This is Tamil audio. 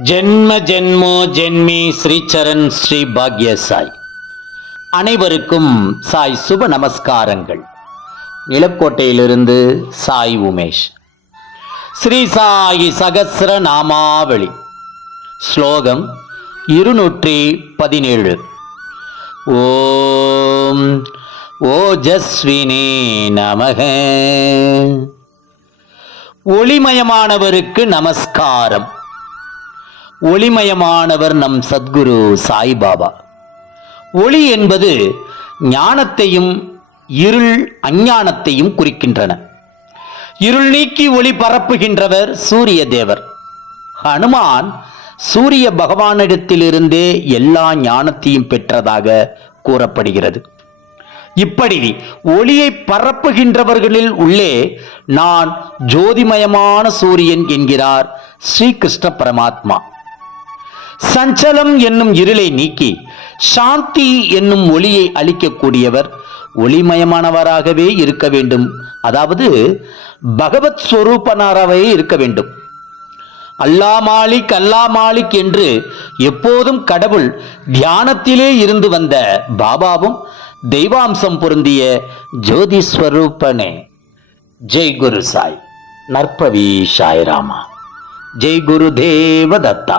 ஜென்ம ஜென்மோ ஜென்மி ஸ்ரீச்சரண் ஸ்ரீ பாக்ய சாய் அனைவருக்கும் சாய் சுப நமஸ்காரங்கள். நிலக்கோட்டையிலிருந்து சாய் உமேஷ். ஸ்ரீ சாயி சகசிர நாமாவளி. ஸ்லோகம் இருநூற்றி பதினேழு. ஓம் ஓஜஸ்வினே நமக. ஒளிமயமானவருக்கு நமஸ்காரம். ஒளிமயமானவர் நம் சத்குரு சாய்பாபா. ஒளி என்பது ஞானத்தையும் இருள் அஞ்ஞானத்தையும் குறிக்கின்றன. இருள் நீக்கி ஒளி பரப்புகின்றவர் சூரிய தேவர். ஹனுமான் சூரிய பகவானிடத்திலிருந்தே எல்லா ஞானத்தையும் பெற்றதாக கூறப்படுகிறது. இப்படி ஒளியை பரப்புகின்றவர்களில் உள்ளே நான் ஜோதிமயமான சூரியன் என்கிறார் ஸ்ரீகிருஷ்ண பரமாத்மா. சஞ்சலம் என்னும் இருளை நீக்கி சாந்தி என்னும் ஒளியை அளிக்கக்கூடியவர் ஒளிமயமானவராகவே இருக்க வேண்டும். அதாவது பகவத் ஸ்வரூபனாராகவே இருக்க வேண்டும். அல்லா மாலிக் அல்லா மாலிக் என்று எப்போதும் கடவுள் தியானத்திலே இருந்து வந்த பாபாவும் தெய்வாம்சம் பொருந்திய ஜோதி ஸ்வரூபனே ஜெய் குரு சாய். நற்பவி சாய்ராமா ஜெய் குரு தேவதத்தா